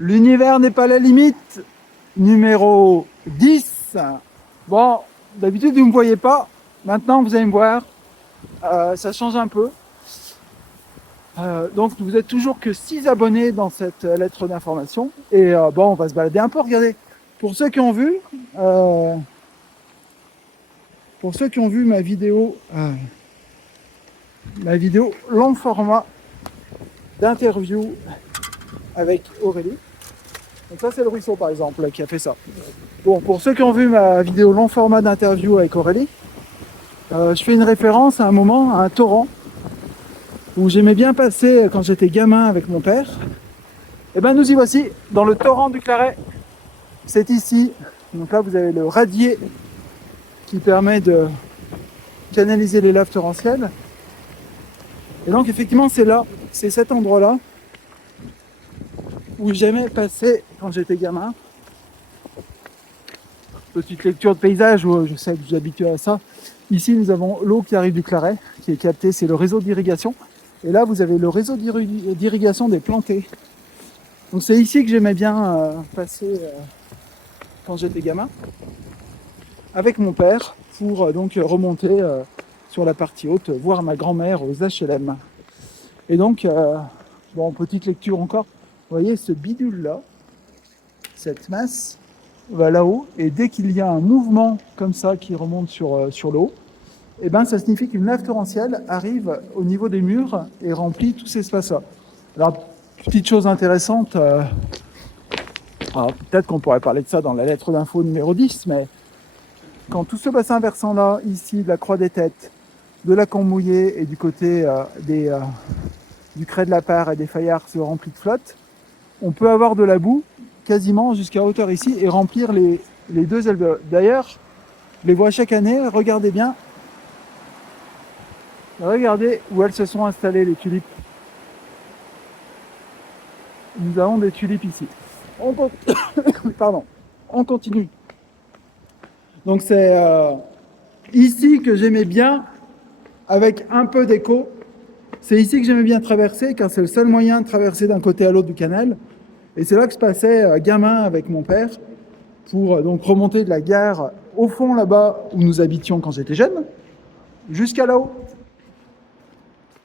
L'univers n'est pas la limite. Numéro 10. Bon, d'habitude, vous ne me voyez pas. Maintenant, vous allez me voir. Ça change un peu. Donc, vous êtes toujours que 6 abonnés dans cette lettre d'information. Et bon, on va se balader un peu. Regardez. Pour ceux qui ont vu ma vidéo long format d'interview avec Aurélie. Donc ça, c'est le ruisseau, par exemple, là, qui a fait ça. Bon, pour ceux qui ont vu ma vidéo long format d'interview avec Aurélie, je fais une référence à un moment, à un torrent, où j'aimais bien passer quand j'étais gamin avec mon père. Et ben nous y voici, dans le torrent du Claret. C'est ici. Donc là, vous avez le radier qui permet de canaliser les laves torrentielles. Et donc, effectivement, c'est là, c'est cet endroit-là où j'aimais passer quand j'étais gamin. Petite lecture de paysage, où je sais que vous êtes habitué à ça. Ici, nous avons l'eau qui arrive du Claret, qui est captée, c'est le réseau d'irrigation. Et là, vous avez le réseau d'irrigation des Plantées. Donc c'est ici que j'aimais bien passer quand j'étais gamin, avec mon père, pour donc remonter sur la partie haute, voir ma grand-mère aux HLM. Et donc, bon, petite lecture encore, vous voyez ce bidule-là, cette masse, va là-haut, et dès qu'il y a un mouvement comme ça qui remonte sur l'eau, et ben ça signifie qu'une lave torrentielle arrive au niveau des murs et remplit tout cet espace-là. Alors, petite chose intéressante, alors peut-être qu'on pourrait parler de ça dans la lettre d'info numéro 10, mais quand tout ce bassin versant-là, ici, de la Croix des Têtes, de la Camp-Mouillé et du côté du Crêt de la Part et des Fayards se remplit de flotte, on peut avoir de la boue quasiment jusqu'à hauteur ici et remplir les deux éleveurs. D'ailleurs, je les vois chaque année, regardez bien. Regardez où elles se sont installées, les tulipes. Nous avons des tulipes ici. Pardon, on continue. Donc c'est ici que j'aimais bien, avec un peu d'écho, c'est ici que j'aimais bien traverser, car c'est le seul moyen de traverser d'un côté à l'autre du canal. Et c'est là que je passais gamin avec mon père, pour donc remonter de la gare au fond là-bas où nous habitions quand j'étais jeune, jusqu'à là-haut.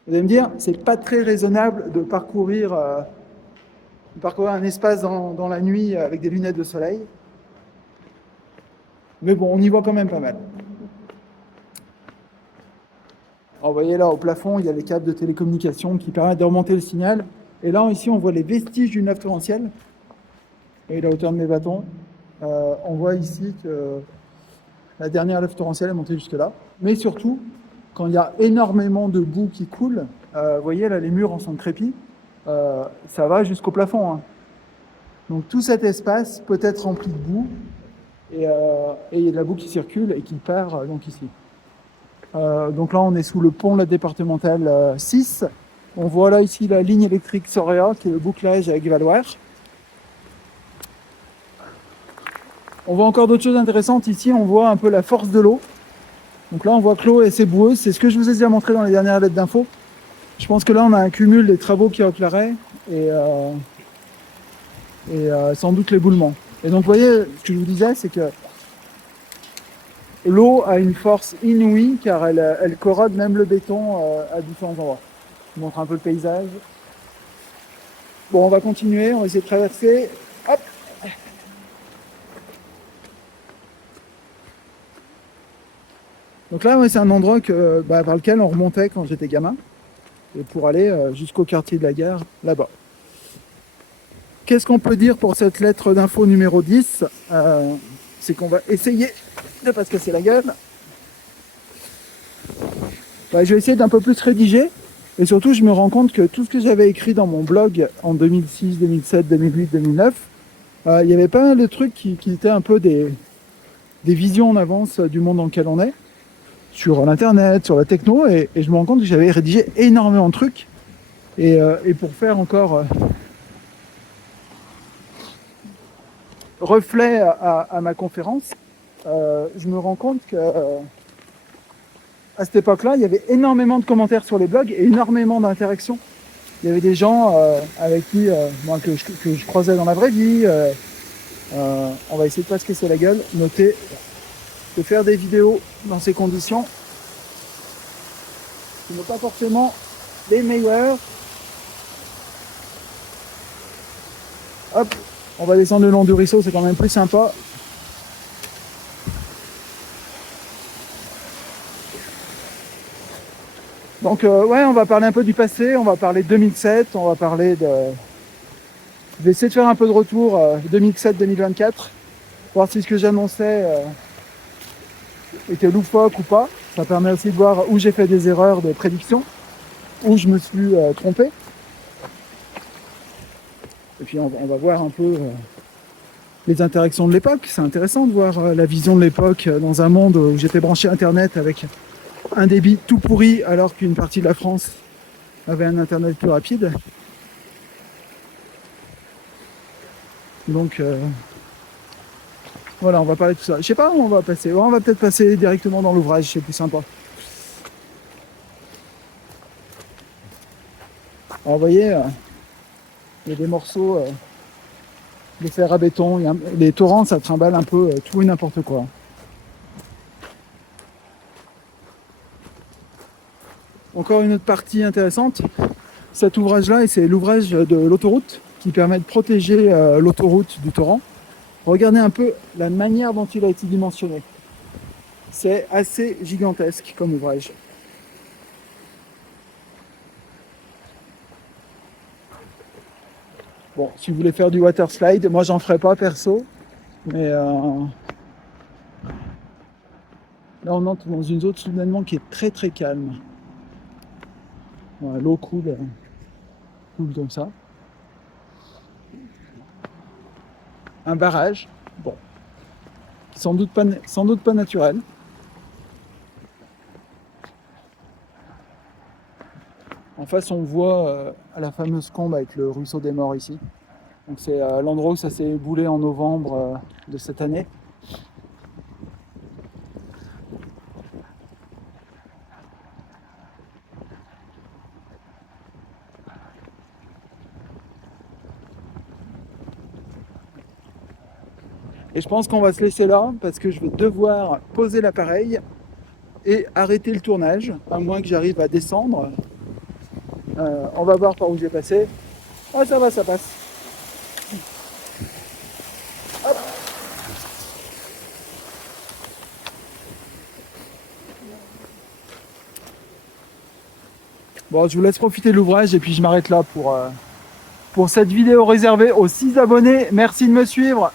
Vous allez me dire, c'est pas très raisonnable de parcourir un espace dans la nuit avec des lunettes de soleil. Mais bon, on y voit quand même pas mal. Alors, vous voyez là, au plafond, il y a les câbles de télécommunication qui permettent de remonter le signal. Et là, ici, on voit les vestiges d'une lave torrentielle. Et la hauteur de mes bâtons. On voit ici que la dernière lave torrentielle est montée jusque là. Mais surtout, quand il y a énormément de boue qui coule, vous voyez là, les murs en sont crépis, ça va jusqu'au plafond. Hein. Donc tout cet espace peut être rempli de boue. Et il y a de la boue qui circule et qui part donc ici. Donc là, on est sous le pont de la départementale 6. On voit là ici la ligne électrique Sorea, qui est le bouclage avec Valoir. On voit encore d'autres choses intéressantes. Ici, on voit un peu la force de l'eau. Donc là, on voit que l'eau est assez boueuse. C'est ce que je vous ai déjà montré dans les dernières lettres d'info. Je pense que là, on a un cumul des travaux qui Claret et sans doute l'éboulement. Et donc, vous voyez, ce que je vous disais, c'est que l'eau a une force inouïe car elle corrode même le béton à différents endroits. Je vous montre un peu le paysage. Bon, on va continuer, on va essayer de traverser. Hop! Donc là, c'est un endroit vers lequel on remontait quand j'étais gamin, et pour aller jusqu'au quartier de la gare, là-bas. Qu'est-ce qu'on peut dire pour cette lettre d'info numéro 10 c'est qu'on va essayer de ne pas se casser la gueule. Je vais essayer d'un peu plus rédiger, et surtout, je me rends compte que tout ce que j'avais écrit dans mon blog en 2006, 2007, 2008, 2009, il y avait pas mal de trucs qui étaient un peu des visions en avance du monde dans lequel on est, sur l'internet, sur la techno, et je me rends compte que j'avais rédigé énormément de trucs, et pour faire encore reflet à ma conférence, je me rends compte que à cette époque-là, il y avait énormément de commentaires sur les blogs et énormément d'interactions il y avait des gens avec qui, moi, que je croisais dans la vraie vie. On va essayer de pas se casser la gueule, noter, de faire des vidéos dans ces conditions qui n'ont pas forcément les meilleures. Hop, on va descendre le long du ruisseau, c'est quand même plus sympa. Donc ouais, on va parler un peu du passé, on va parler de 2007, on va parler de... Je vais essayer de faire un peu de retour 2007-2024, voir si ce que j'annonçais était loufoque ou pas. Ça permet aussi de voir où j'ai fait des erreurs de prédiction, où je me suis trompé. Et puis on va voir un peu les interactions de l'époque. C'est intéressant de voir la vision de l'époque dans un monde où j'étais branché Internet avec un débit tout pourri alors qu'une partie de la France avait un Internet plus rapide. Donc voilà, on va parler de tout ça. Je sais pas où on va passer. On va peut-être passer directement dans l'ouvrage, c'est plus sympa. Alors, vous voyez, il y a des morceaux de fer à béton. Les torrents, ça trimballe un peu tout et n'importe quoi. Encore une autre partie intéressante, cet ouvrage-là, et c'est l'ouvrage de l'autoroute qui permet de protéger l'autoroute du torrent. Regardez un peu la manière dont il a été dimensionné. C'est assez gigantesque comme ouvrage. Bon, si vous voulez faire du water slide, moi j'en ferai pas perso, mais là on entre dans une zone soudainement qui est très très calme. Voilà, l'eau coule comme ça. Un barrage, bon, sans doute pas naturel. En face, on voit la fameuse combe avec le ruisseau des morts ici. Donc c'est l'endroit où ça s'est éboulé en novembre de cette année. Et je pense qu'on va se laisser là parce que je vais devoir poser l'appareil et arrêter le tournage, à moins que j'arrive à descendre. On va voir par où j'ai passé. Ah, ça va, ça passe. Hop. Bon, je vous laisse profiter de l'ouvrage et puis je m'arrête là pour cette vidéo réservée aux 6 abonnés. Merci de me suivre.